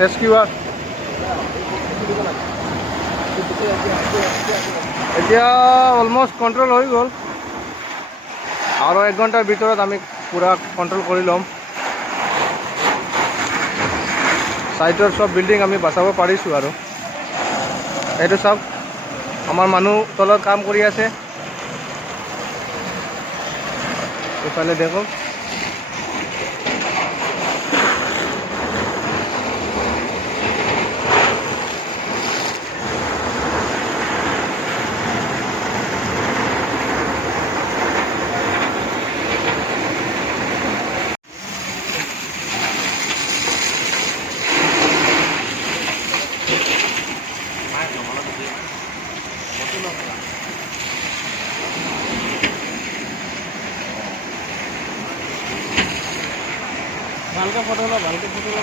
ৰেস্কিউৱাৰ এতিয়া almost control হৈ গ'ল আৰু 1 ঘণ্টাৰ ভিতৰত আমি পুৰা কণ্ট্ৰল কৰি ল'ম সাইডৰ সব বিল্ডিং আমি বাঁচাব পাৰিছোঁ আৰু এইটো চাওক আমাৰ মানুহ তলত কাম কৰি আছে ইফালে দেখক ভালকে ফটো ল